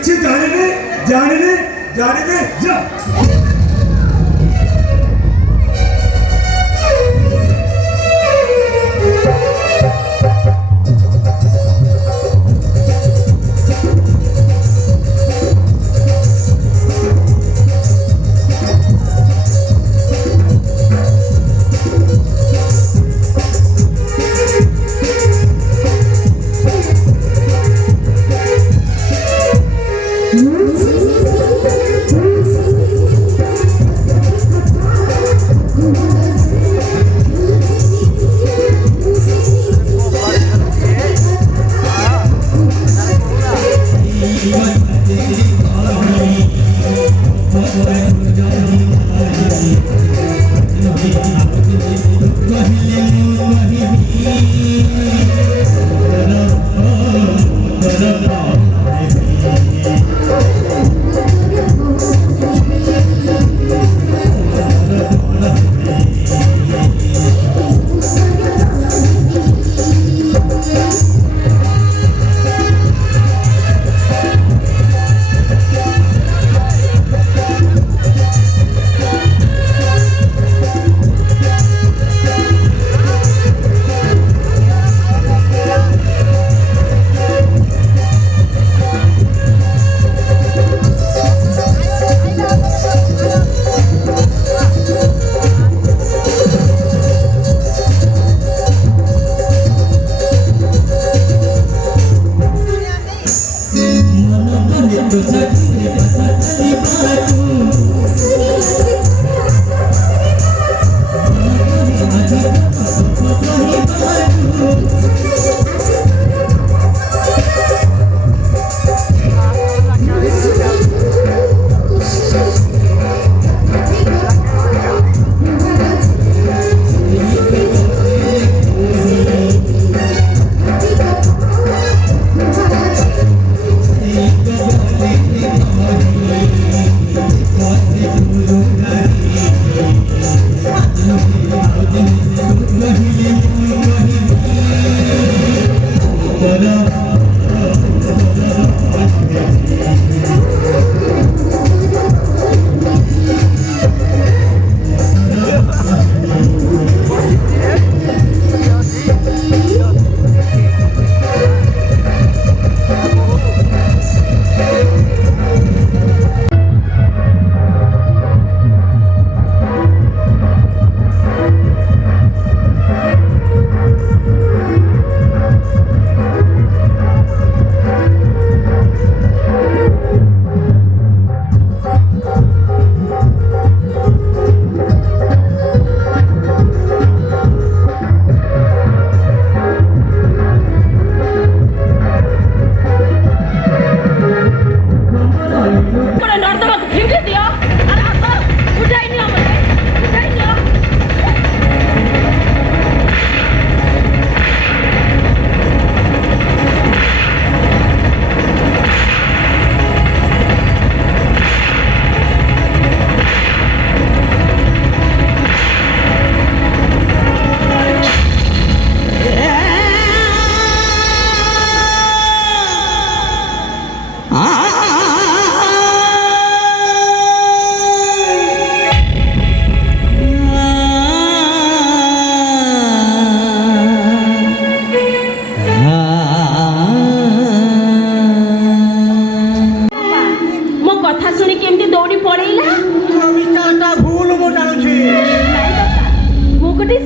किसी जाने दे जा।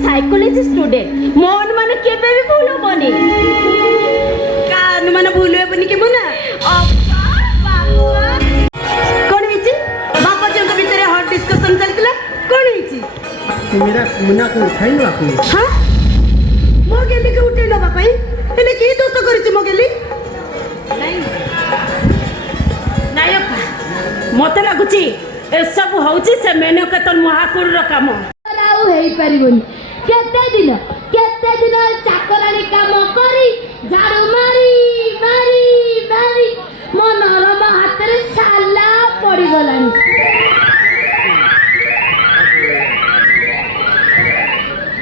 साइकोलॉजी स्टूडेंट मन माने केबे भी भूल होबनी कान माने भूल होबनी के मना कोन हिची बापा जंग भीतर हॉट डिस्कशन चलतला कोन हिची मेरा मुन्ना को उठाई ना को हां मो गेली के उठै न बापाई एने की दोस्त करिछि मो गेली नहीं नायक मते लागुछि ए सब होउछि से मेनो के तन महाकुर र काम लाउ हेई परिबोनी केते दिन चाकरानी काम करी झाड़ू मारी मारी मारी मो नरम हाथ रे साला पड़ी गलानी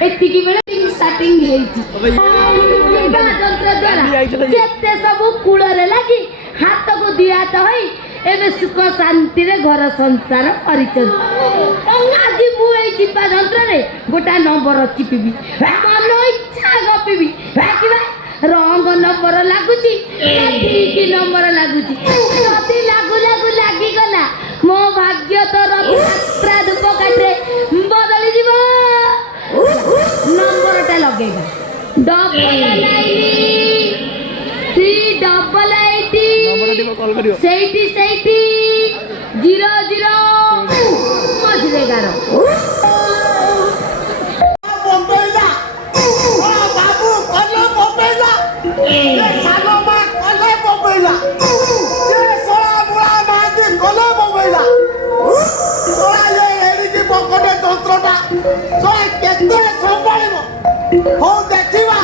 एतिकी बेले स्टार्टिंग हेइची जंत्र द्वारा केते सब कूल रे लागी हाथ को ଖଣ୍ଡିଆତ ହୋଇ ଏବେ ସୁଖ ଶାନ୍ତିରେ ଘର ସଂସାର କରିଛନ୍ତି। ଆଜି ମୁଁ ଏଇ ଚିପା ଯନ୍ତ୍ରରେ ଗୋଟା ନମ୍ବର ଚିପିବି, ମନ ଇଚ୍ଛା ଗପିବି। ରଙ୍ଗ ନମ୍ବର ଲାଗୁଛି ଠିକ ନମ୍ବର ଲାଗୁଛି। ଯଦି ଲାଗୁ ଲାଗୁ ଲାଗିଗଲା ମୋ ଭାଗ୍ୟ ତ ରଥଯାତ୍ରା ଧୂପକାଠିରେ ବଦଳିଯିବ। ନମ୍ବରଟା ଲଗେଇବା $9 ସେଇଠି 00 ମଝିରେ 11। ହଉ ଦେଖିବା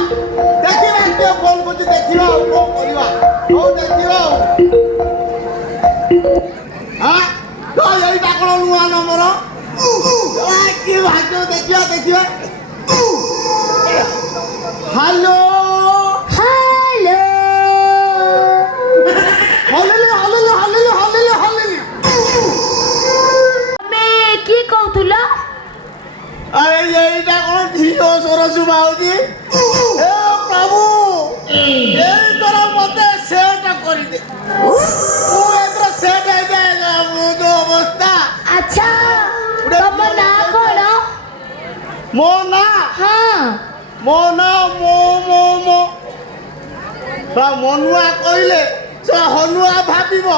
ଦେଖିବା କିଏ ଫୋନ କରୁଛି ଦେଖିବା ଆଉ କଣ କରିବା। ହଉ ଦେଖିବା ଆଉ ତ ଏଇଟା କଣ ନୂଆ ନମ୍ବର କି ଭାଗ୍ୟ ଦେଖିବା ଦେଖିବା। ହ୍ୟାଲୋ ହ୍ୟାଲୋ ହଲିଲି ହଲିଲି ହଲିଲି ହଲିଲି ହଲିଲି। ତମେ କିଏ କହୁଥିଲ? ଆରେ ଏଇଟା କଣ ଝିଅ ସ୍ୱର ଶୁଭା ହଉଛି। ଏ ପ୍ରଭୁ ଏଇଥର ମତେ ସେଟ୍ କରିଦେ। ମୁଁ ଏଥର ସେଟ୍ ହେଇଯାଏ ଯୋଉ ଅବସ୍ଥା। ଆଚ୍ଛା ତମ ନାଁ କଣ? ମୋ ନାଁ ହଁ ମୋ ନାଁ ମୋ ମନୁଆ କହିଲେ ସେ ହନୁଆ ଭାବିବ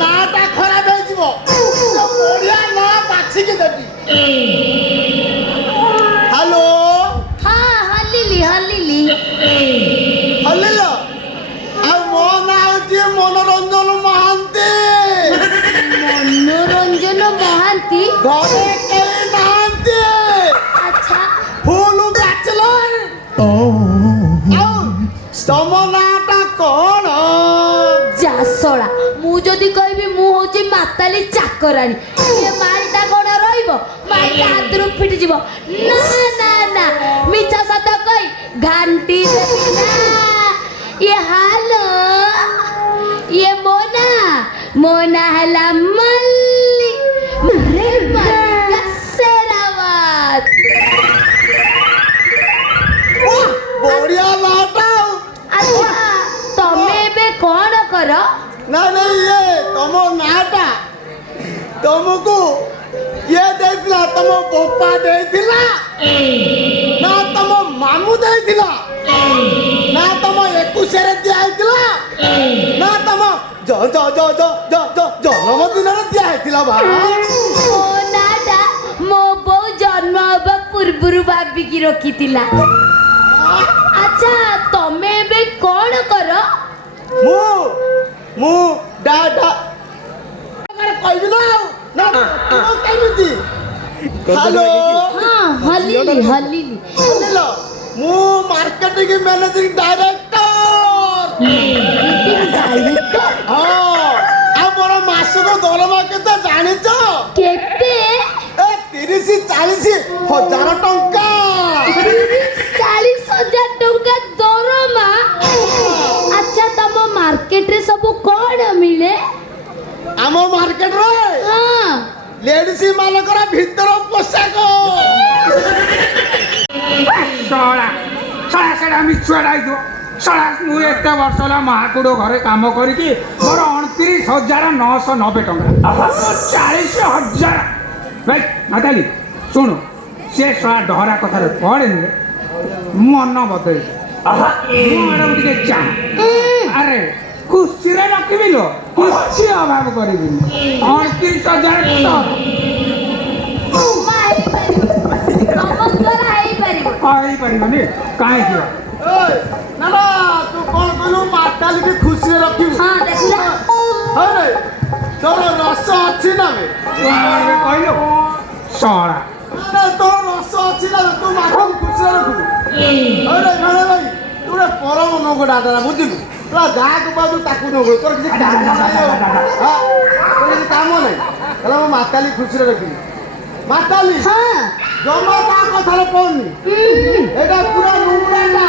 ନାଁଟା ଖରାପ ହେଇଯିବ। ବଢିଆ ନାଁ ବାଛିକି ଦେବି। ହ୍ୟାଲୋ ହଁ ହଲିଲି ହଲିଲି। ହଲିଲ ଆଉ ମୋ ନାଁ ହଉଛି ମନୋରଞ୍ଜନ ମହାନ୍ତି। ମନୋରଞ୍ଜନ ମହାନ୍ତି? ଘରେ କେହି ନାହାନ୍ତି। ଆଚ୍ଛା ଫୁଲ ବ୍ୟାଚଲର। ଆଉ ତମ ନାଁଟା କଣ? ଯାସଳା ମୁଁ ଯଦି କହିବି ମୁଁ ହଉଛି ମାତାଲି ଚାକରାଣୀ, ଏ ମାଲଟା କଣ ରହିବ? ମାଲଟା ହାତରୁ ଫିଟିଯିବ। ନା ନା ନା ମିଛ ସତ କହି ଘାଣ୍ଟି ଦେବି ନା। ଇଏ ହାଲୋ ଇଏ ମୋ ନାଁ ହେଲା ମଲ୍ଲି ମଲ୍ଲିକା ସେରାୱତ। ବଢିଆ ନାଁଟା। ଆଚ୍ଛା ତମେ ଏବେ କଣ କର? ନାଇଁ ନାଇଁ ଇଏ ତମ ନାଁଟା ତମକୁ କିଏ ଦେଇଥିଲା? ତମ ବୋପା ଦେଇଥିଲା ନା ତମ ମାମୁଁ ଦେଇଥିଲା ନା ତମ 21ରେ ଦିଆ ହେଇଥିଲା ନା ତମ ଜନ୍ମଦିନରେ ଦିଆ ହେଇଥିଲା? ବା ମୋ ନାଁଟା ମୋ ବୋଉ ଜନ୍ମ ହେବା ପୂର୍ବରୁ ଭାବିକି ରଖିଥିଲା। ଆଚ୍ଛା ତମେ ଏବେ କଣ କର? ମୁଁ କହିବି ନା ଆଉ ନା କେମିତି? ହ୍ୟାଲୋ ହଁ ହଲିଲି ହଲିଲି। ମୁଁ ମାର୍କେଟିଂ ମ୍ୟାନେଜିଂ ଡାଇରେକ୍ଟର। ହଁ ଆଉ ମୋର ମାସକ ଦରମା କେତେ ଜାଣିଛ? କେତେ? 30-40 ହଜାର ଟଙ୍କା। 30-40 ହଜାର ଟଙ୍କା ଦରମା? ଆଚ୍ଛା ତମ ମାର୍କେଟରେ ସବୁ କଣ ମିଳେ? ଆମ ମାର୍କେଟରେ ହଁ ଲେଡିସ୍ ମାନଙ୍କର ଭିତର ପୋଷାକ। ସେଟା ମିଛୁଆଟା ହେଇଥିବ। ମୁଁ ଏତେ ବର୍ଷ ହେଲା ମହାକୁଡ଼ ଘରେ କାମ କରିକି ମୋର 29,990 ଟଙ୍କା 40,000। ଭାଇ ନାତାଲି ଶୁଣୁ, ସେ ଡହରା କଥାରେ ପଡ଼େନି, ମନ ବଦଳି ଟିକେ ଚା। ଆରେ ଖୁସିରେ ରଖିବି ଲୋ, କିଛି ଅଭାବ କରିବିନି। 29,000 ହେଇପାରିବନି କାହିଁକି? ନା ନା ତୁ କଣ କହିଲୁ? ମାତାଲିକି ଖୁସିରେ ରଖିବୁ। ହଁ ଦେଖିଲ ତୋର ରସ ଅଛି ନା କହିଲୁ ଶଳା ତୋର ରସ ଅଛି ନା ତୁ ମାତାଲି ଖୁସିରେ ରଖିବୁ। ଭାଇ ତୁ ଗୋଟେ ପରମ ନୋକଟା ବୁଝିଲୁ? ଯାହାକୁ ପାଉଛୁ ତାକୁ ନୋକ। ତୋର କିଛି କାମ ନାହିଁ, ତୋର କିଛି କାମ ନାହିଁ। ହେଲେ ମୁଁ ମାତାଲି ଖୁସିରେ ରଖିବି। ମାତାଲି ଜମା ତା କଥାରେ ପଡୁନି। ଏଇଟା ପୁରା ନୁଙ୍ଗରାଟା।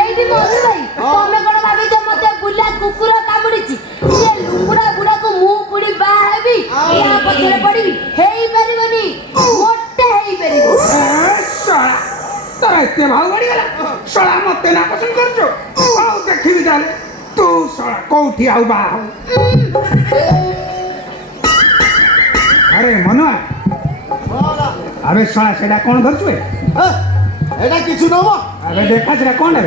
ଏଇଠି ମଧୁ ଭାଇ ତମେ କଣ ଭାବିଛ ମତେ ବୁଲା କୁକୁର କାମୁଡିଛି? କହିଛି ଯେ ଲୁକୁଡ଼ା ବୁଢ଼ାକୁ ମୁଁ ପୁଣି ବାହା ହେବି ଏହା ପଛରେ ପଡ଼ିବି ହେଇପାରିବନି ମୋଟେ ହେଇପାରିବ ଶଳା ତୋର ଏତେ ଭାଉ ବଢିଗଲା ଶଳା ମତେ ନା ପସନ୍ଦ କରୁଛୁ ହଉ ଦେଖିବି ତାହେଲେ ତୁ ଶଳା କୋଉଠି ଆଉ ବାହା ହଉ ଆରେ ମନୁଆ ଆବେ ଶଳା ସେଟା କଣ ଧରୁଛୁ এটা কিছু নব আরে দেখা সেটা কଣ রে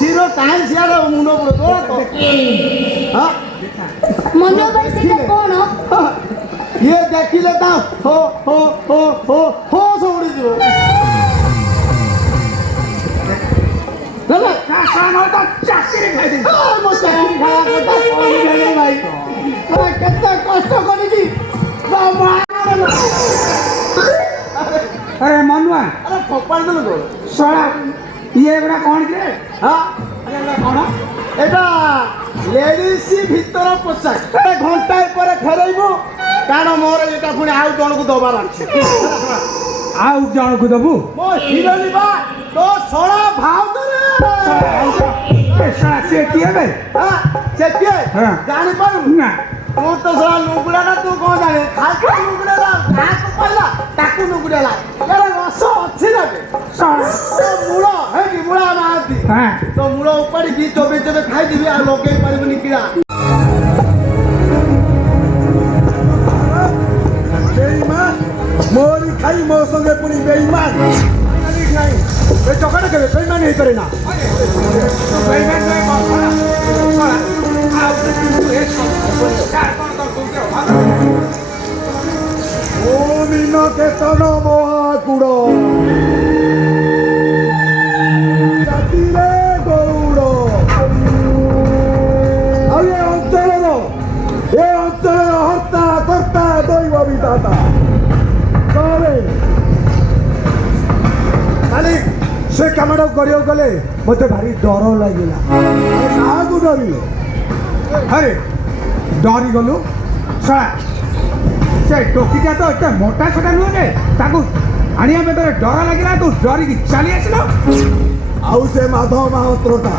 চির কাহিনী সিয়ার মুন্ড পুরো তোরা তো হ্যাঁ ମନୁଆ ଭାଇ ସେଇଟା କ'ଣ ইয়ে দেখিলে তা হো হো হো হো হো সৌড়ি দিব না না কাঁচা নয় তো চাকরি খাইদি ମୋ ଚାକିରି ଖାଇବା କଥା କହିଲେ ଭାଇ ଆରେ କେତେ କଷ୍ଟ କରିଛି আরে মনুয়া আরে ফোপাড়ি দেলো তো ଶଳା ଇଏ ଏଗୁଡ଼ା କଣ କି রে হ্যাঁ ଏଗୁଡ଼ା କଣ এটা লেডিস ভিতর পোশাক এটা ঘন্টায় পরে ফেরাইবো কারণ মোর এটা পুଣି ଆଉ ଜଣକୁ ଦବାର ଅଛି ଆଉ ଜଣକୁ ଦବୁ ମୋ ହିରୋଇନି ବା তো সড়া ভাও ধরে ଶଳା ସିଏ କିଏ ବେ হ্যাঁ সে কে হ্যাঁ। জানি পারু না তু তো সড়া নুগুড়াটা তু কোন জানে খাইতে নুগুড়ালা কাকু পাইলা তাকু নুগুড়ালা এর রস ଅଛି না ଶଳା তো মূଳ হে কি মূଳ নাহাନ୍ତି হ্যাঁ তো মূଳ উপাড়িକି ଚୋବେ ଚୋବେ ଖାଇଦେବି ଆଉ ଲଗେଇ ପାରିବୁନି କିଡ଼ା বেঈমান মোরি খাই মো সঙ্গে পুনি বেঈমান নাই এই চকাটা কেবে বেঈমান হই পারে না বেইমান নয় মা শଳା ଶଳା ଆଉ ତୁ ଏ କାর କଣ ତୋର କହୁଛ ও মিন কেতন মহাকুড় জাতিরে গৌড় আর এ অঞ্চলের হর্তা কর্তা দৈব বিধাতা তবে খালি সে কামটা କରିବାକୁ গଲେ ମୋତେ ଭାରି ଡର ଲାଗିଲା କାହାକୁ ଡରିଲେ ଆରେ ଡରିଗଲୁ ଶଳା ସେ ଟୋକିଟା ତ ଏତେ ମୋଟା ଛୋଟା ନୁହେଁ ଯେ ତାକୁ ଆଣିବା ଭିତରେ ଡର ଲାଗିଲା ତୁ ଡରିକି ଚାଲି ଆସିଲ ଆଉ ସେ ମାଧବ ମାହତ୍ରଟା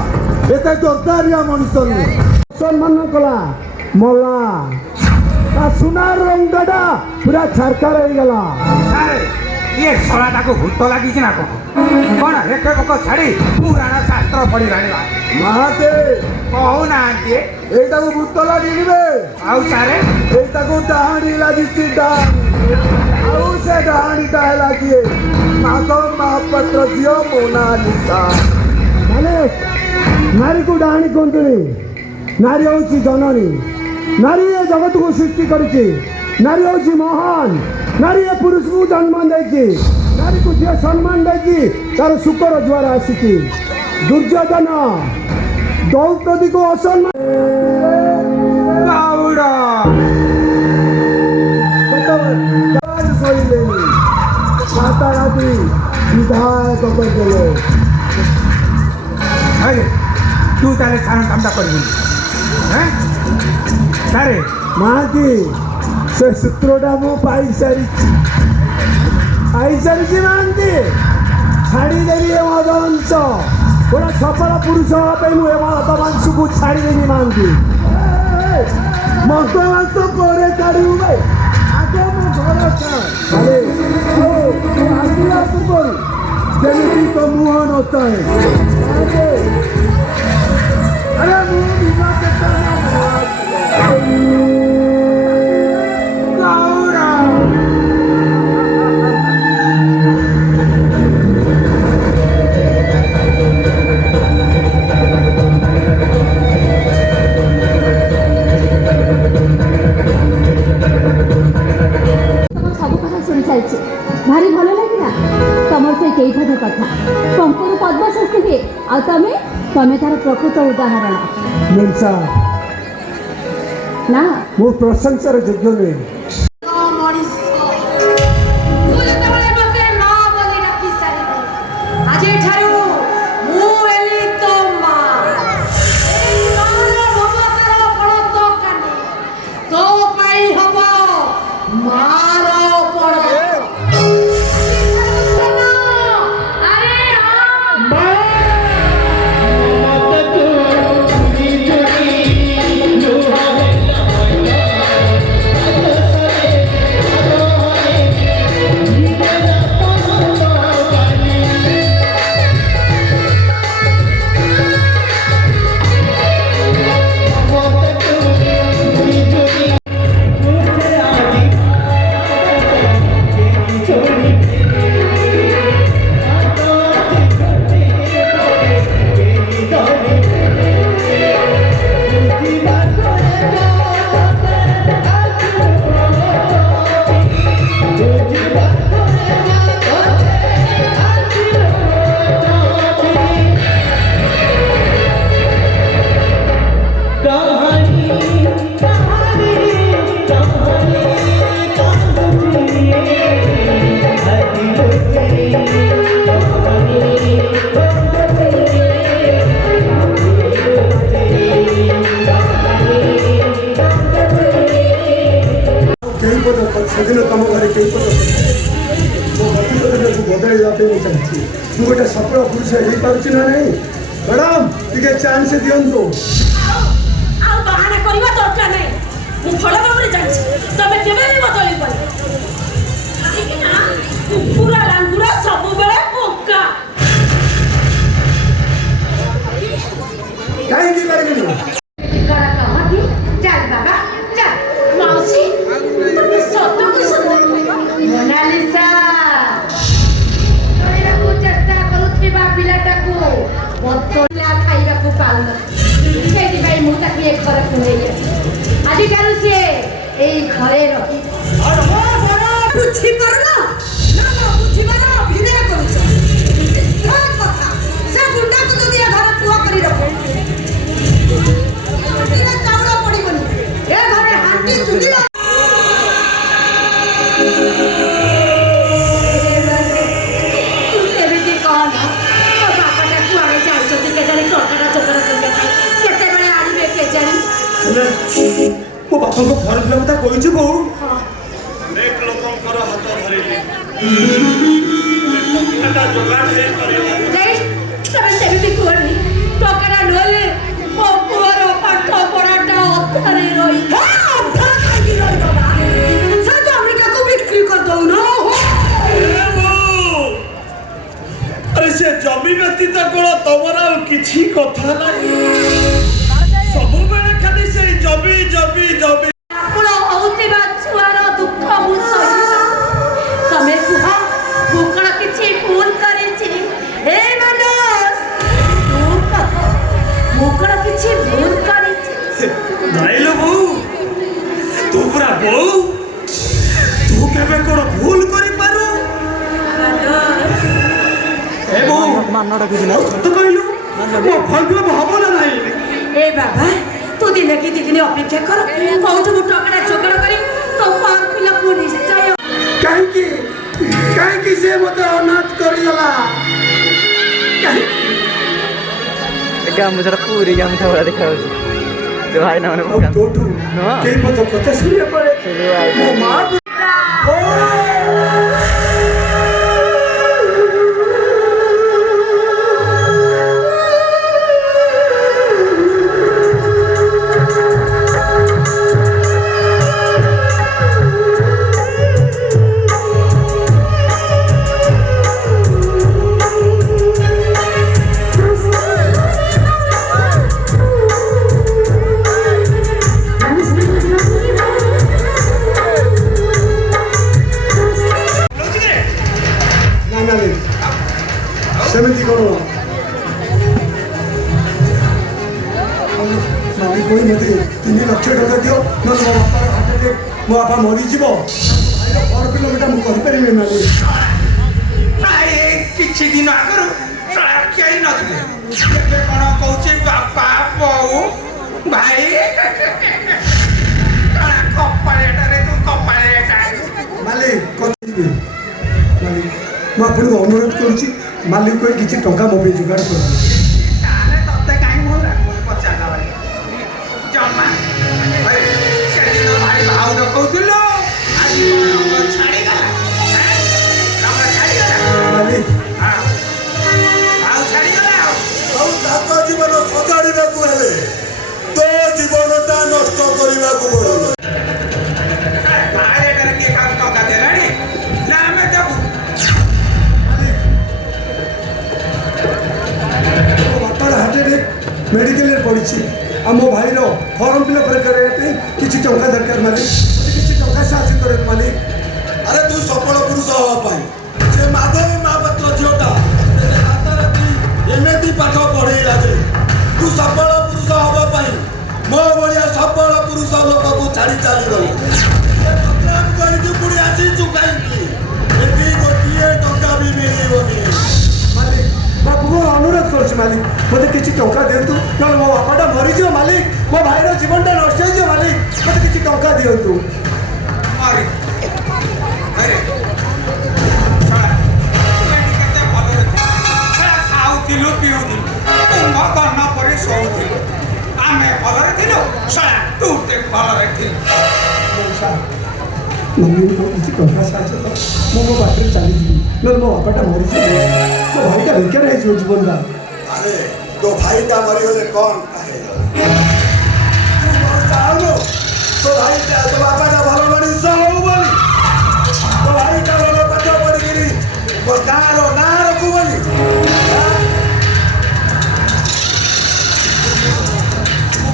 ଏତେ ଜୋରଦାରିଆ ମଣିଷ ନୁହେଁ ସମ୍ମାନ କଲା ମଲା ତା ସୁନାର ରଙ୍ଗଟା ପୁରା ଛାରକାର ହେଇଗଲା ଆରେ ଇଏ ଶଳା ତାକୁ ଭୂତ ଲାଗିଛି ନା କଣ କଣ ଏକେ ପକ ଛାଡ଼ି ପୁରାଣ ଶାସ୍ତ୍ର ପଢ଼ିଲାଣି ବା ମାହାତେ କହୁନାହାନ୍ତି ଏଇଟାକୁ ଭୂତ ଲାଗିବେ ଆଉ ସାରେ ଏଇଟାକୁ ଡାହାଣୀ ଲାଗିଛି ଡାହାଣୀ ଆଉ ସେ ଡାହାଣୀଟା ହେଲା କିଏ ମାଧବ ମହାପାତ୍ର ଝିଅ ମୋନାଲିସା ମାନେ ନାରୀକୁ ଡାହାଣୀ କୁହନ୍ତୁନି ନାରୀ ହେଉଛି ଜନନୀ ନାରୀ ଏ ଜଗତକୁ ସୃଷ୍ଟି କରିଛି ନାରୀ ହେଉଛି ମହାନ ନାରୀ ଏ ପୁରୁଷକୁ ଜନ୍ମ ଦେଇଛି ନାରୀକୁ ଯିଏ ସମ୍ମାନ ଦେଇଛି ତାର ଶୁକର ଜୁଆର ଆସିଛି ଦୁର୍ଯ୍ୟୋଧନ ଦ୍ରୌପଦୀକୁ ଅସମ୍ମାନ ଲାଉଡ଼ ସରିଲେଣି ରାତାରାତି ବିଧାୟକ କରିଦେଲେ ଆରେ ତୁ ତାହେଲେ ସାର କାମଟା କରିବୁନି হ্যাঁ ସାରେ ମହାନ୍ତି ସେ ସୂତ୍ରଟା ମୁଁ ପାଇସାରିଛି ମହାନ୍ତି ଛାଡ଼ିଦେବି ଏ ମଦବଂଶ ଗୋଟେ ସଫଳ ପୁରୁଷ ହେବା ପାଇଁ ମୁଁ ଏ ମଦବଂଶକୁ ଛାଡ଼ିଦେବି ମହାନ୍ତି ମଦବଂଶ ପରେ ଛାଡ଼ିବୁ ଭାଇ ଆଗ ମୋ ଘର ଆରେ ଆସିଲା ପୂର୍ବରୁ ଯେମିତି ତ ମୁହଁ ନଥାଏ ଆରେ ମୁଁ ବିନା भारी भल लगे तुम से कई भाग कथा पंकरु पद्म सृष्टि हुए आ तमें तार प्रकृत उदाहरण मिर्जा ना मु प्रशंसार योग्य नुहे अरे କେହି ପଦ ସେଦିନ ତମ ଘରେ କେହି ପଦ ମୋ ବ୍ୟକ୍ତିଗତକୁ ବଦଳାଇବା ପାଇଁ ମୁଁ ଚାହୁଁଛି। ମୁଁ ଗୋଟେ ସଫଳ ପୁରୁଷ ହେଇପାରୁଛି ନା ନାହିଁ? ମ୍ୟାଡ଼ାମ୍ ଟିକେ ଚାନ୍ସ ଦିଅନ୍ତୁ। ଆଉ ବାହାନା କରିବା ଦରକାର ନାହିଁ। ମୁଁ ଭଲ ଭାବରେ ଜାଣିଛି ତମେ କେବେ ବି ବଦଳେଇ ପାରିବ। କାହିଁକି ନା କୁକୁର ଲାଙ୍ଗୁଡ଼ ସବୁବେଳେ ପକ୍କା। କାହିଁକି ପାରିବିନି? ଚାଲ ବାବା ଚାଲ। ମାଉସୀ ତମେ ସତକୁ ସତ ମୋନାଲିସା କରିବାକୁ ଚେଷ୍ଟା କରୁଥିବା ପିଲାଟାକୁ ବଦଳିଲା ଖାଇବାକୁ ପାଉନ। ସେଇଥିପାଇଁ ମୁଁ ତାକୁ ଏ ଘରକୁ ନେଇ ଆସିଛି। ଆଜିଠାରୁ ସିଏ ଏଇ ଘରେ ରହିବ। ବୁଝିପାରୁନ ନା ବୁଝିବାର ଅଭିନୟ କରୁଛ। କଥା ସେ ଗୁଣ୍ଡାକୁ ଯଦି ଏ ଘରେ ପୁଅ କରି ରଖ ଚାଉଳ ପଡିବନି। ଏ ଘରେ ହାଣ୍ଡି ଚୁଲି ସେମିତି କହନା। ମୋ ବାପାଟା କୁଆଡ଼େ ଯାଇଛନ୍ତି କେଜାଣି ଟଙ୍କାଟା ଯୋଗାଡ଼ କରିବା ପାଇଁ। କେତେବେଳେ ଆଣିବେ କେଜାଣି। ମୋ ବାପାଙ୍କ ଘର ପିଲା କଥା କହିଛୁ ବୋଉ। ଅନେକ ଲୋକଙ୍କର ହାତ ଧରିଲି ଯୋଗାଡ଼ ହେଇପାରିବ। ତମେ ସେମିତି କୁହନି। ଟଙ୍କାଟା ନହେଲେ ମୋ ପୁଅର ପାଠ ପଢ଼ାଟା ଅଧାରେ ରହିବ। ସେ ଜମିଟାକୁ ବିକ୍ରି କରିଦଉନ। ଆରେ ସେ ଜମି ବ୍ୟତୀତ କଣ ତମର ଆଉ କିଛି କଥା ନାହିଁ? ସବୁବେଳେ ଖାଲି ସେଇ ଜମି ଜମି ଜମି। ଆପଣ ହଉଥିବା ଛୁଆର ଦୁଃଖ ମୁଁ ସହିପାରୁନି। ତମେ କୁହ ମୁଁ କଣ କିଛି ଭୁଲ କରିଛି? ଏ ମାନସ ତୁ କହ ମୁଁ କଣ କିଛି ଭୁଲ କରିଛି? ନାଇଲୋ ବୋଉ, ତୁ ପୁରା ବୋଉ, ତୁ କେବେ କଣ ଭୁଲ କରିପାରୁ? ଏ ବୋଉ ସତ କହିଲୁ ମୋ ଭାଗ୍ୟ ହବ ନା ନାହିଁ? ଏ ବାବା ତୁ ଦିନେ କି ଦି ଦିନ ଅପେକ୍ଷା କର। କହୁଛୁ ମୁଁ ଟଙ୍କାଟା ଯୋଗାଡ଼ କରି ତୋ ପାଖ ପିଲାକୁ ନିଶ୍ଚୟ। କାହିଁକି କାହିଁକି ସେ ମୋତେ ଅନାଥ କରିଦେଲା? ଗାମୁଛାଟା ପୁରୀ ଗାମୁଛା ଭଳିଆ ଦେଖାଯାଉଛି। ସେ ଭାଇନା ମାନେ ତୋଠୁ କେହି ମଧ୍ୟ କଥା ଶୁଣିବା ପରେ ମୋ ମା ସେମିତି କଣ ନାଇଁ କହି ମୋତେ 3 ଲକ୍ଷ ଟଙ୍କା ଦିଅ, ନହେଲେ ମୋ ବାପାର ହାର୍ଟ ଆଟାକ୍, ମୋ ବାପା ମରିଯିବ। ଘର କିଲୋମିଟର ମୁଁ କରିପାରିବି ନା। କିଛି ଦିନ ଆଗରୁ କେହି ନଥିଲେ। ଏବେ କଣ କହୁଛି ବାପା ବୋଉ ଭାଇ କପାଳିଆଟାରେ ତୁ କପାଳିଆଟା। ମାଲିକ କହିବି ମାଲିକ, ମୁଁ ଆପଣଙ୍କୁ ଅନୁରୋଧ କରୁଛି ମାଲିକ କହି କିଛି ଟଙ୍କା ମୋ ପାଇଁ ଯୋଗାଡ଼ କରନ୍ତୁ। ତାହେଲେ ତତେ କାହିଁ ମୁଁ ପଚାରିଲା ଭାଇ ଜମା ସେଦିନ ଭାଇ ଭାଉଜ କହୁଥିଲୁ ଆଜି କଣ ରଙ୍ଗ ଛାଡ଼ିଗଲା? ରଙ୍ଗ ଛାଡ଼ିଗଲା ମାଲିକ ଆଉ ଛାଡ଼ିଗଲା ଆଉ ତାଙ୍କ ଜୀବନ ସଜାଡ଼ିବାକୁ ହେଲେ ତୋ ଜୀବନଟା ନଷ୍ଟ କରିବାକୁ ପଡ଼ିବ। ବାହାରେ କିଏ କାହାକୁ ଟଙ୍କା ଦେଲାଣି ନା ଆମେ ଦେବୁ? ମୋ ବାପାର ହାର୍ଟ ଆଟାକ୍ ମେଡ଼ିକାଲରେ ପଡ଼ିଛି। ଆଉ ମୋ ଭାଇର ଫର୍ମ ଫିଲ୍ଅପ୍ କରିବା ପାଇଁ କିଛି ଟଙ୍କା ଦରକାର ମାଲିକ। ମୋତେ କିଛି ଟଙ୍କା ସାହାଯ୍ୟ କରନ୍ତୁ ମାଲିକ। ଆରେ ତୁ ସଫଳ ପୁରୁଷ ହବା ପାଇଁ ସେ ମାଧବୀ ମହାପାତ୍ର ଝିଅଟା ରାତାରାତି ଏମିତି ପାଠ ପଢ଼େଇଲା ଯେ ତୁ ସଫଳ ପୁରୁଷ ହବା ପାଇଁ ମୋ ଭଳିଆ ସଫଳ ପୁରୁଷ ଲୋକକୁ ଛାଡ଼ି ଚାଲିଗଲୁ। କରିକି ପୁଣି ଆସିଛୁ କାହିଁକି? ଏଠି ଗୋଟିଏ ଟଙ୍କା ବି ମିଳିବନି। ମାଲିକ ବାବୁଙ୍କୁ ଅନୁରୋଧ କରୁଛି ମାଲିକ, ମୋତେ କିଛି ଟଙ୍କା ଦିଅନ୍ତୁ, ନହେଲେ ମୋ ବାପାଟା ମରିଯିବ ମାଲିକ। ମୋ ଭାଇର ଜୀବନଟା ନଷ୍ଟ ହେଇଯିବ ମାଲିକ, ମୋତେ କିଛି ଟଙ୍କା ଦିଅନ୍ତୁ। ଖାଉଥିଲୁ ପିଉଥିଲୁ କୁମ୍ଭ କର୍ଣ୍ଣ ପରି ଶୋଉଥିଲୁ। ଆମେ ଭଲରେ ଥିଲୁ, ତୁ ଭଲରେ ଥିଲୁ। मम्मी କିଛି ଟଙ୍କା ସାହାଯ୍ୟ କର ମୁଁ ମୋ ବାଟରେ ଚାଲିଯିବି ନହେଲେ ମୋ ବାପାଟା ମରିଯିବ ମୋ ଭାଇଟା ବେକାର ହେଇଯିବ ଜୀବନଟା। अरे तो भाई का मरिगले कौन कहेगा चाहूनु तो भाई तो बापा का भल मनीष हो बोली तो भाई का भल पाठ पढ़ी गाँव ना रखू बोली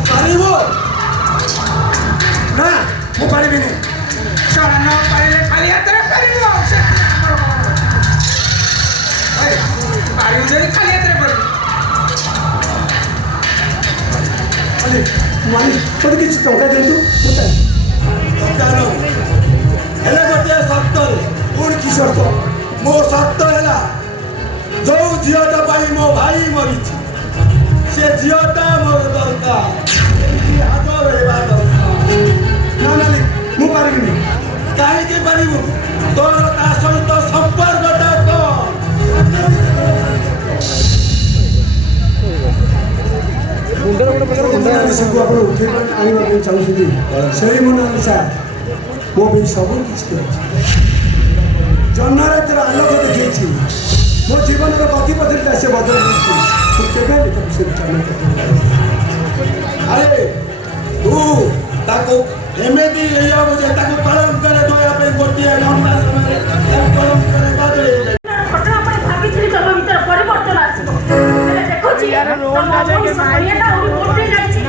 पारिबो ना ମୁଁ ପାରିବିନି ଛଡ଼ା ନ ପାରିଲେ ଖାଲି ହାତରେ ପାରିବ ସେ ଆମର ପାରିବୁ ଯଦି ଖାଲି ହାତରେ ପାରିବୁ। अरे मालिक ମୋତେ କିଛି ଟଙ୍କା ଦିଅନ୍ତୁ हेले गोटे शर्त ପୁଣି କି ସର୍ତ୍ତ मो शर्त है जो झीटा मो भाई मरी से झीटा मोर दरकार हाथ रहा दरकार ନା ମାଲିକ ମୁଁ ପାରିବିନି। कहीं पारू तोर ता सहित संपर्कटा ସବୁ ଆପଣ ଉଠେଇ ଆଣିବା ପାଇଁ ଚାହୁଁଛନ୍ତି ସେହି ମନ ଅନୁସାରେ ମୋ ପାଇଁ ସବୁ କିଛି କରିଛି ଜହ୍ନରାତିର ଆଲୋକ ଦେଖେଇଛି ମୋ ଜୀବନର ଗତିପଥରେ ସେ ବଦଳି ଦେଇଛି ମୁଁ କେବେ ବି ତାକୁ ସେ अरे तू ताको एमती जे ताको कलम करे दोया पे गोटिया लंबा समय कलम करे बदले घटना पर भाबिଥିଲି ତମ ଭିତରେ ପରିବର୍ତ୍ତନ ଆସିବ ହେଲେ ଦେଖୁଛି यार रोड ना जाके ମାରିଆଟା ଉଡି ଉଡି ଯାଇଛି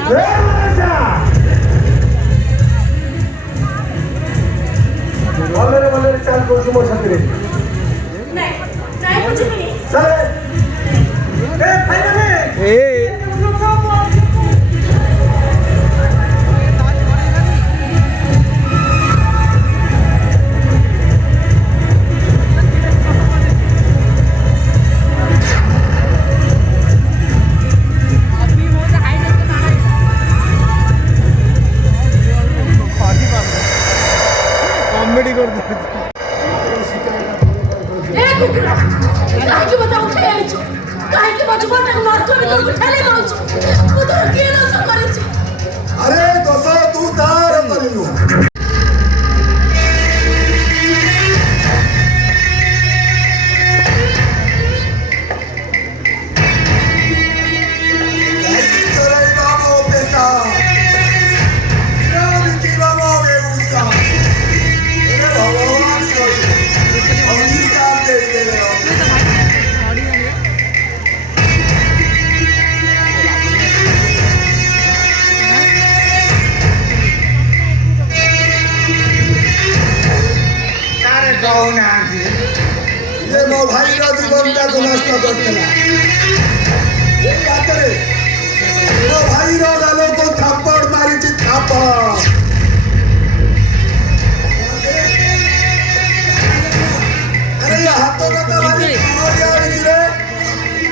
ଭଲରେ ଭଲରେ ଚାଲ କହୁଛୁ ମୋ ସାଥିରେ ନାଇଁ ନାଇଁ ବୁଝିବିନି ଚାଲେ ଏ ଭାଇମାନେ ए कॉमेडी कर दे ए कुकुरा काहे बता उठे आइछ काहे मजबूर न नष्ट में तो ठाले दउछ तू तो के नस करिछ अरे दोसा तू तार करिनु ये मो भाई का जीवन का नष्ट करतेला ये बातरे मो भाई रो गालो को थप्पड़ मारी छि थप्पड़ अरे ये हाथों का तवारी कोरिया रे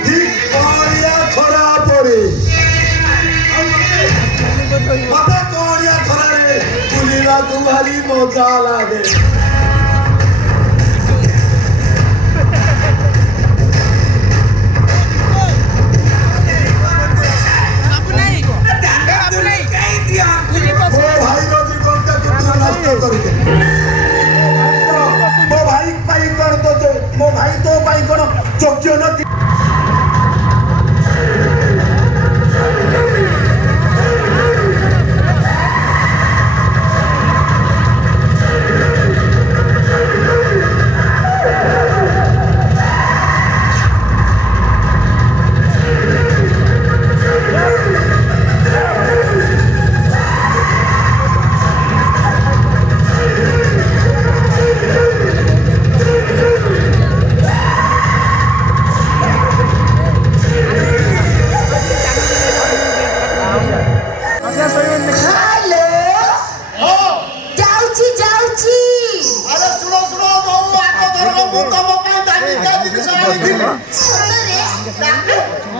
ठीक कोरिया खरा पड़े मते कोरिया खरा रे बुलीला को भारी मजा लागे मो भाई पाई कौन तो मो भाई तो पाई कौन चोक्यो न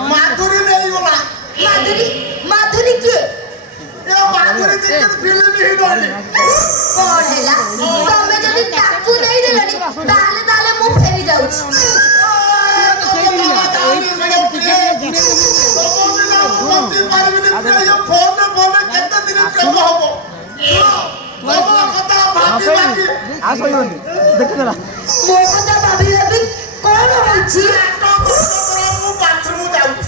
माधुरी नहीं बोला माधुरी माधुरी किए ये माधुरी जी के फिल्म ही डोली कौन हैला तमे जदी ताकू नहीं देलनी ताले ताले मु फेरी जाउछ फोन केते दिन प्रेम हबो तम कथा ଆଉ ଶୋଇବନି ଦେଖିଦେଲା ମୋ କଥା ଭାବି ଭାବି କଣ ହଉଛି ମୁଁ ବାଥରୁମ ଯାଉଛି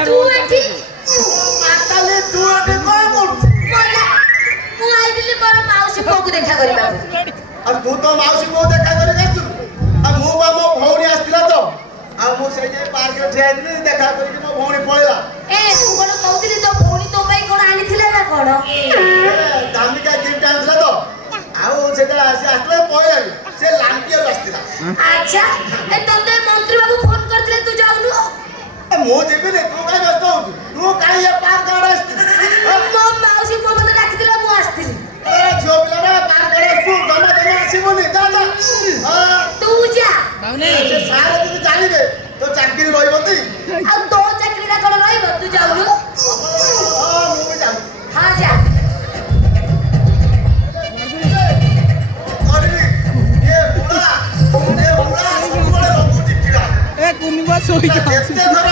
ତୁ ଏଠି ମାତାଲେ ତୁ ଏବେ କଣ କରୁଛୁ ମୁଁ ଆଇଥିଲି ମୋର ମାଉସୀ ପୁଅକୁ ଦେଖା କରିବାକୁ ଆଉ ତୁ ତ ମାଉସୀ ପୁଅ ଦେଖା କରିକି ଆସିଥିଲୁ ଆଉ ମୁଁ ବା ମୋ ଭଉଣୀ ଆସିଥିଲା ତ ଆଉ ମୁଁ ସେଇ ଯାଇ ପାର୍କରେ ଠିଆ ହେଇଥିଲି ଦେଖା କରିକି ମୋ ଭଉଣୀ ପଳେଇଲା ମୁଁ କଣ କହୁଥିଲି ତୋ ଭଉଣୀ ତୋ ପାଇଁ କଣ ଆଣିଥିଲେ ନା କଣ ଦାମିକା ଗିଫ୍ଟ ଆଣିଥିଲା ତ ଆଉ ସେଟା ସେ ଆସିଥିଲା ପଳେଇଲାନି ସେ ଲାମ୍ପିଆରୁ ଆସିଥିଲା ଆଚ୍ଛା ତତେ ମନ୍ତ୍ରୀ ବାବୁ ଫୋନ କରିଥିଲେ ତୁ ଯାଉନୁ ମୁଁ ଯିବିନି ତୁ କାଇଁ ବ୍ୟସ୍ତ ହଉଛୁ ତୁ କାଇଁ ଏ ପାର୍କ ଆଡେ ଆସିଥିଲୁ ମୋ ମାଉସୀ ପୁଅ ମତେ ଡାକିଥିଲା ମୁଁ ଆସିଥିଲି ଝିଅ ପିଲାଟା ପାର୍କ ଆଡେ ଆସିଛୁ ଜମା ଆସିବୁନି ଯା ଯା ତୁ ଯା ସେ ସାର୍ ଯଦି ଜାଣିବେ ତୋ ଚାକିରି ରହିବନି ଆଉ ତୋ ଚାକିରିଟା କଣ ରହିବ ତୁ ଯାଉନୁ ମୁଁ ବି ଯାଉଛି ହଁ ଯା କରିବି ଏ ବୁଢା ସବୁବେଳେ ରଖୁଛି କିରା କୁନିବା ଶୋଇ ଯେତେ ଥର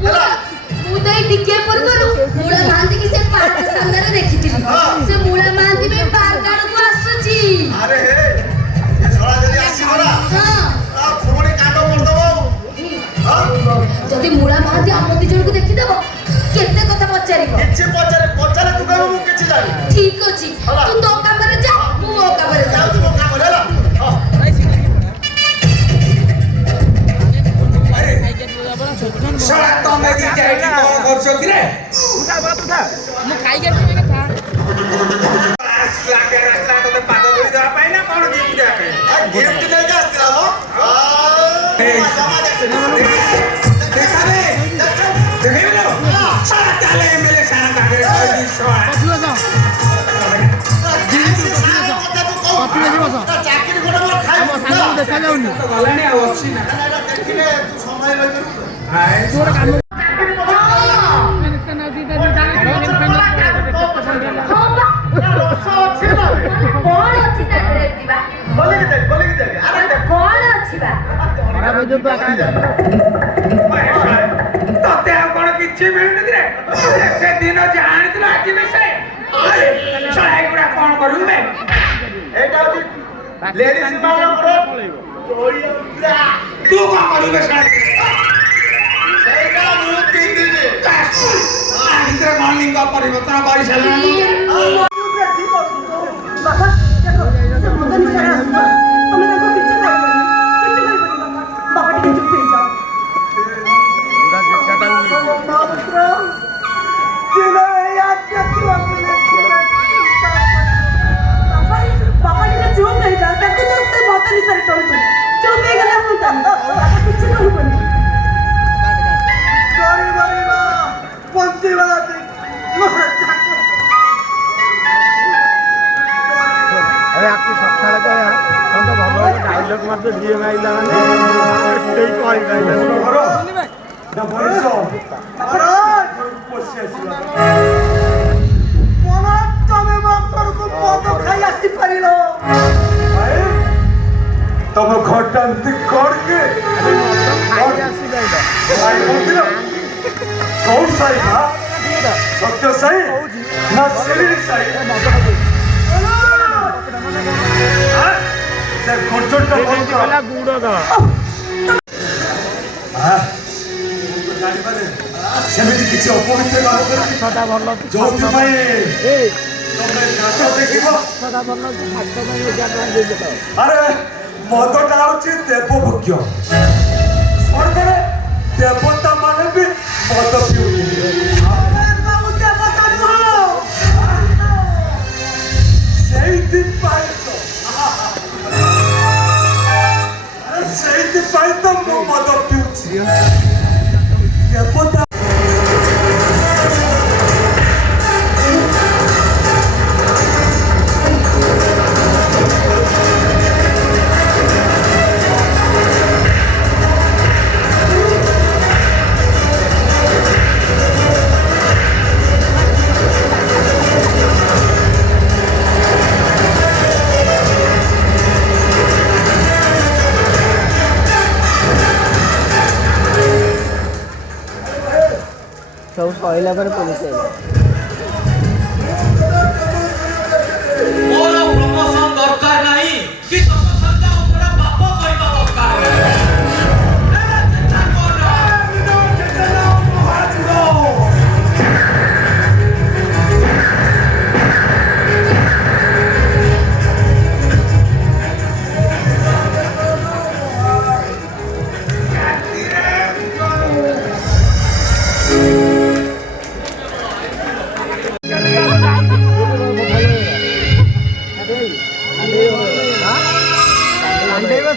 ହେଲା ମୁଁ ତ ଏଇ ଟିକେ ପୂର୍ବରୁ ମୁଳା ମହାନ୍ତି ସେ ପାର୍କ ସାମ୍ନାରେ ଦେଖିଥିଲି ସେ ମୁଳା ମହାନ୍ତି ବି ପାର୍କ ଆଡକୁ ଆସୁଛି ଆରେ ହେ ଛଡା ଯଦି ଆସିଗଲା ପୁଣି କାଣ୍ଡ କରିଦବ ଯଦି ମୁଳା ମହାନ୍ତି ଆମ ଦି ଜଣକୁ ଦେଖିଦବ କେତେ କଥା ପଚାରିବ କିଛି ପଚାରେ ତୁ କହିବୁ ମୁଁ କିଛି ଜାଣିନି ଠିକ ଅଛି ତୁ ତୋ କାମରେ ଯା ମୁଁ ମୋ କାମରେ ଯାଉଛି ମୋ କାମରେ ହେଲା ଶଳା ତମେ ଦି ଯାଇକି କଣ କରୁଛ କିରେ ମୁଁ ଖାଇକି ଆସିବି କଥା ଆସିଲା ତତେ ପାଦ ଧରି ଦେବା ପାଇଁ ନା କଣ ଗିଫ୍ଟ ଦେବା ପାଇଁ ଗିଫ୍ଟ ନେଇକି ଆସିଥିଲା ମ ଚାକିରି ଗୋଟେ ମୋର ଖାଇବ ଦେଖାଯାଉନି ଗଲାଣି ଆଉ ଅଛି ନା ଦେଖିଲେ ତୁ ସମୟ ରହିବୁ କଣ ଅଛି ତା ଦେହରେ ଯିବା ଖୋଲିକି ଦେବି ଆରେ କଣ ଅଛି ବା ତତେ ଆଉ କଣ କିଛି ମିଳୁନି ରେ ସେଦିନ ଯାହା ଆଣିଥିଲ ଆଜି ବି ସେ ଏଗୁଡା କଣ କରିବୁ ବେ ଏଇଟା ହଉଛି ଲେଡିଜ ମାନଙ୍କର ତୁ କଣ କରିବୁ ବେ ସେଇଟା ମୁଁ ପିନ୍ଧିବି ଭିତରେ କଣ ଲିଙ୍ଗ ପରିବର୍ତ୍ତନ କରିସାରିଲାଣି डायलॉग मत दिए माइला माने कई तम घटांती करके कौन साई ना सत्य साई ना सिरी साई से कोचोटा बोलता गुड़ दा सेमिति किछि अपवित्र काम करछि सदा भलो जोति भाई ए तमे नाटक देखिबो सदा भलो खाद्य में ज्ञान दे दे अरे मदटा होछि देवभोग्य स्वर्गरे देवता माने भी मद पिउति ସେଇଥିପାଇଁ ତ ମୁଁ ମଦ ପିଉଛି ଦେବତା କହିଲା ପରେ ପୋଲିସ ଆଇଲା। ମୋର ପ୍ରମୋଶନ ଦରକାର ନାହିଁ କି ତମ ସନ୍ତା ଉପରେ ବାପ କହିବା ଦରକାର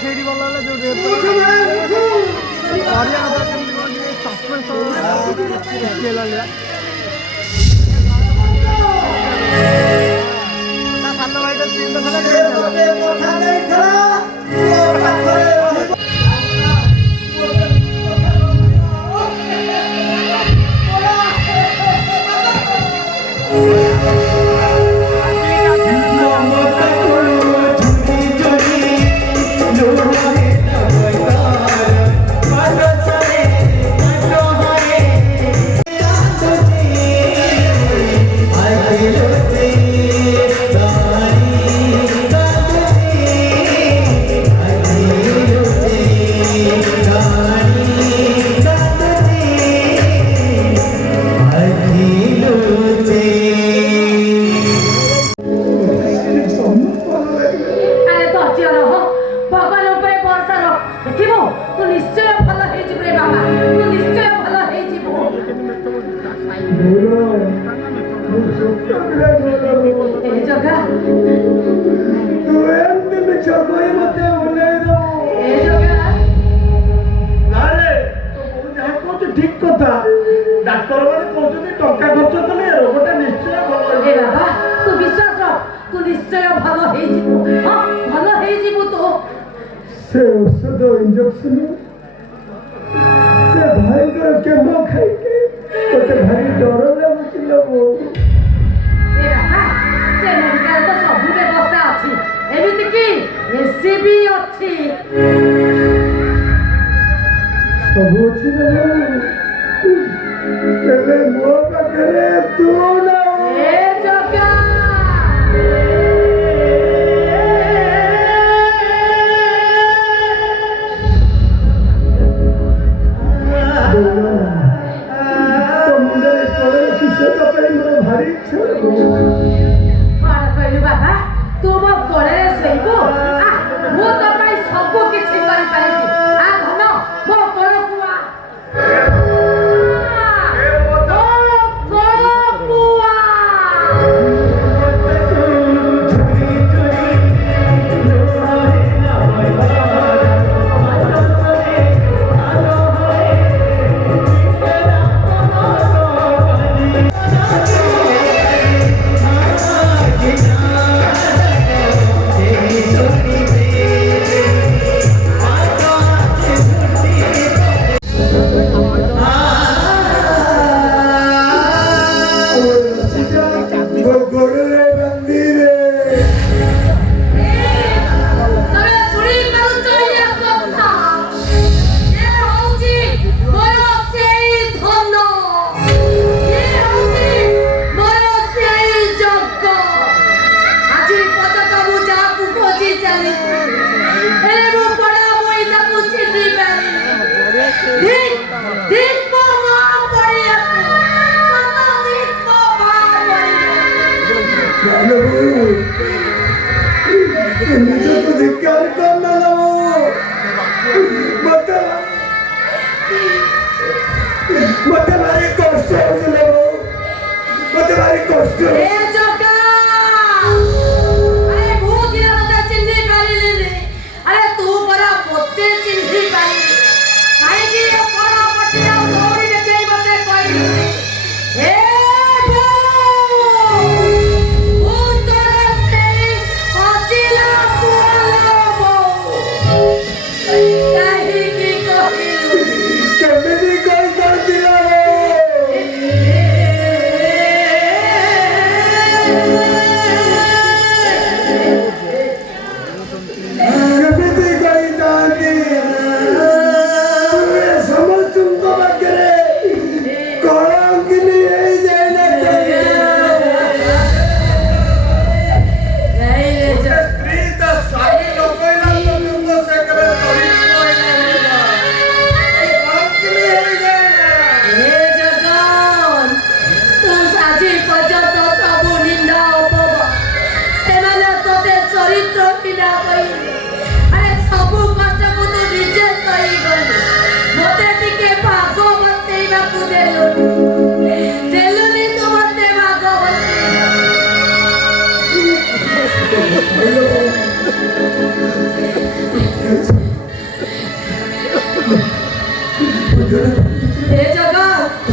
ସେଇଠି ଭଲ ହେଲା ଯୋଉଠି ସାନ ଭାଇଟା ঠিক কথা ডাক্তার মানে কହୁଛନ୍ତି ଟଙ୍କା ଖର୍ଚ୍ଚ କଲେ ରୋଗଟା ନିଶ୍ଚୟ ଭଲ ଏ ବାବା ତୁ ବିଶ୍ୱାସ ରଖ ତୁ ନିଶ୍ଚୟ ଭଲ ହେଇଯିବୁ ହଁ ଭଲ ହେଇଯିବୁ ତୁ ସେ ଔଷଧ ଇଞ୍ଜେକ୍ସନ ସେ ଭାଇଙ୍କର କେମୋ ଖାଇକି ମୋତେ ଭାରି ଡର ଲାଗୁଛି ଲୋ ଏ ବାବା ସେ ମେଡିକାଲ ତ ସବୁ ବ୍ୟବସ୍ଥା ଅଛି ଏମିତି କି ଏସି ବି ଅଛି ସବୁ ଅଛି ନା ହେଲେ ମୋ ପାଖରେ ତୁ ନା ଏ ଜଗା ମୁଣ୍ଡରେ କଳ କିଶୋର ପାଇଁ ମୋର ଭାରି ଇଚ୍ଛା କଣ କହିଲୁ ବାବା ତୁ ମୋ କୋଳରେ ଶୋଇବୁ ମୁଁ ତୋ ପାଇଁ ସବୁ କିଛି କରିପାରିବି ଧନ ମୋ କୋଳକୁ ଆ ନିଜକୁ ଧିକ୍କାର କରନା ମତେ ଭାରି କଷ୍ଟ ହଉଥିଲା ମତେ ଭାରି କଷ୍ଟ ତୁ ପରା ମତେ ଚିହ୍ନି ପାରିଲି କାହିଁକି ଦୌଡ଼ି ଦେଖେଇ ମତେ କହିଲୁ କେମିତି? हे जगत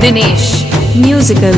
Dinesh, musical.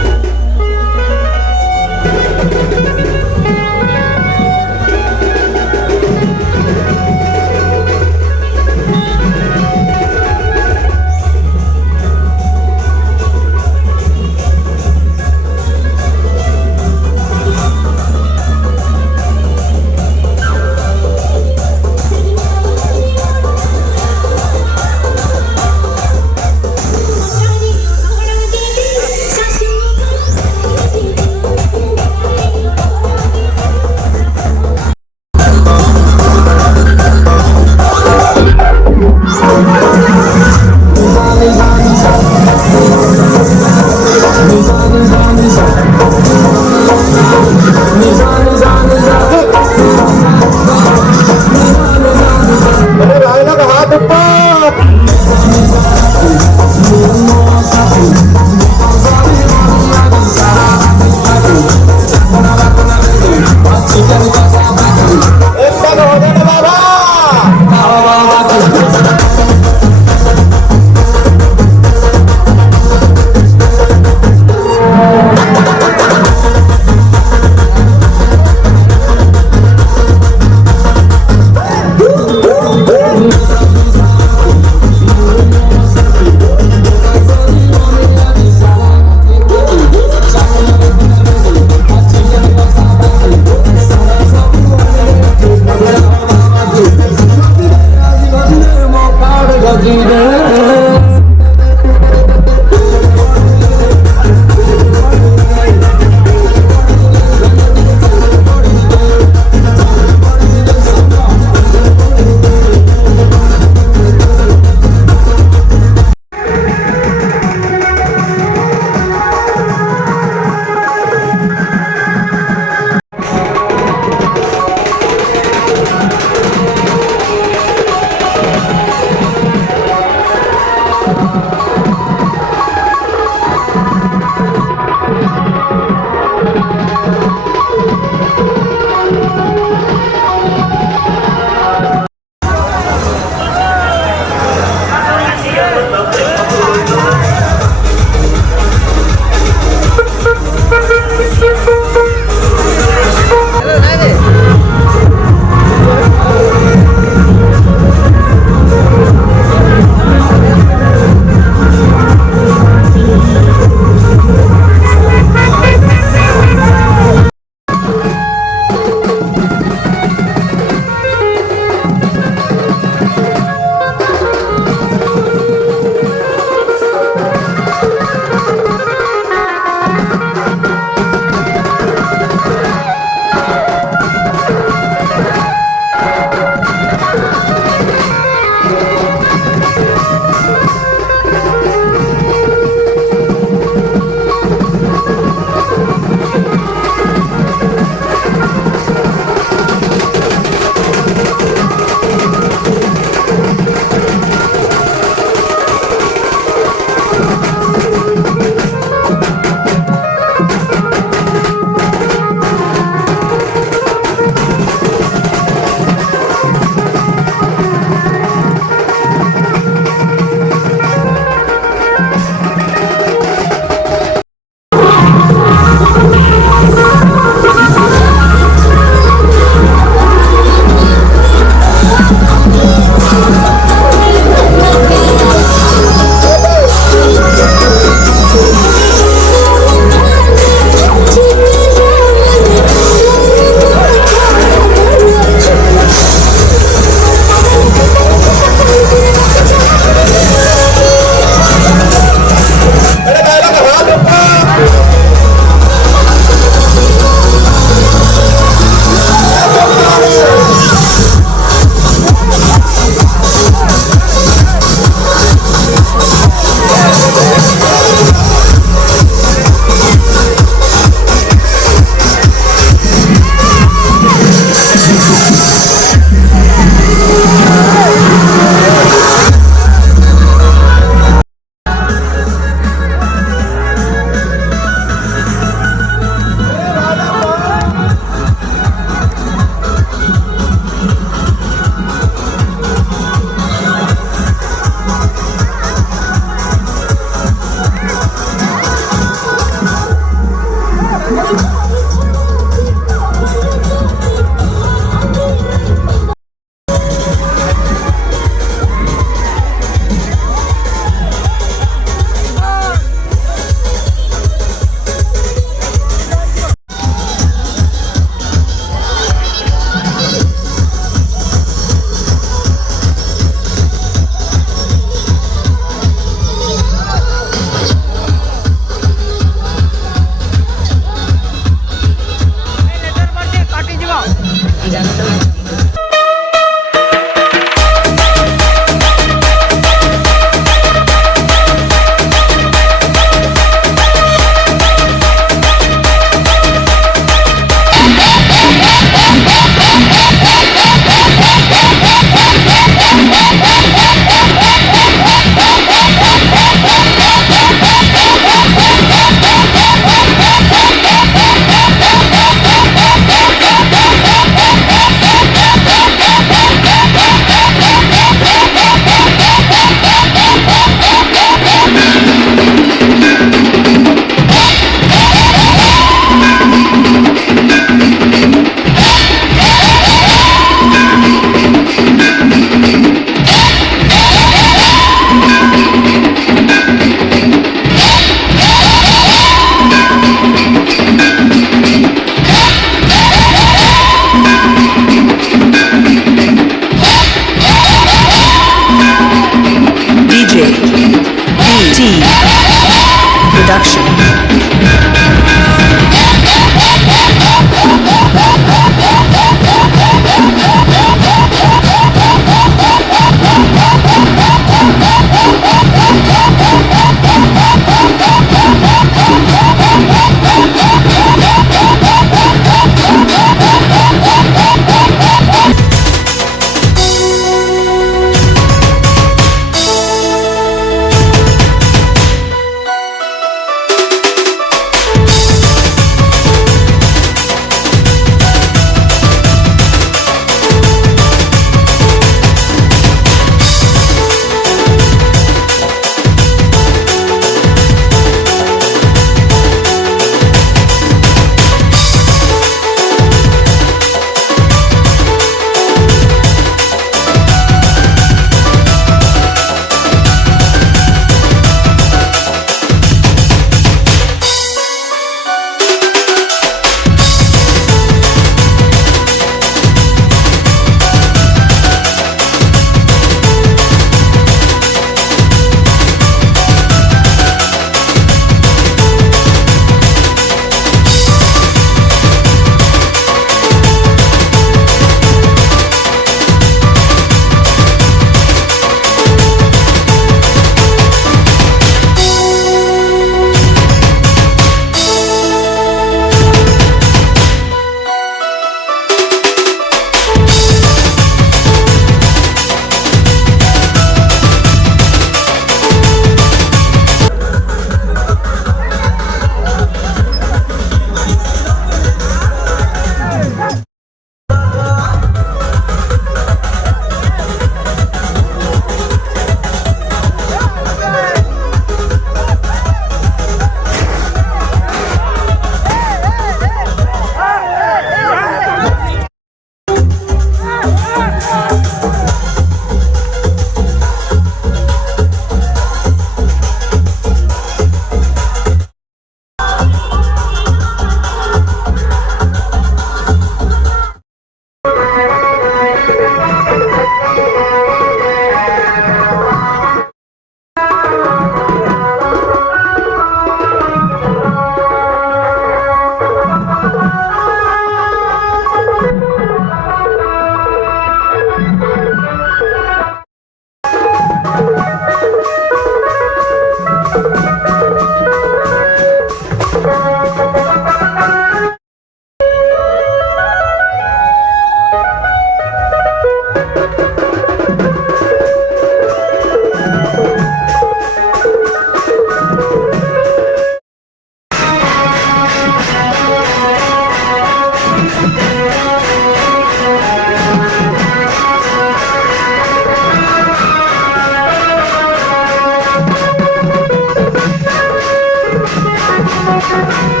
Thank you.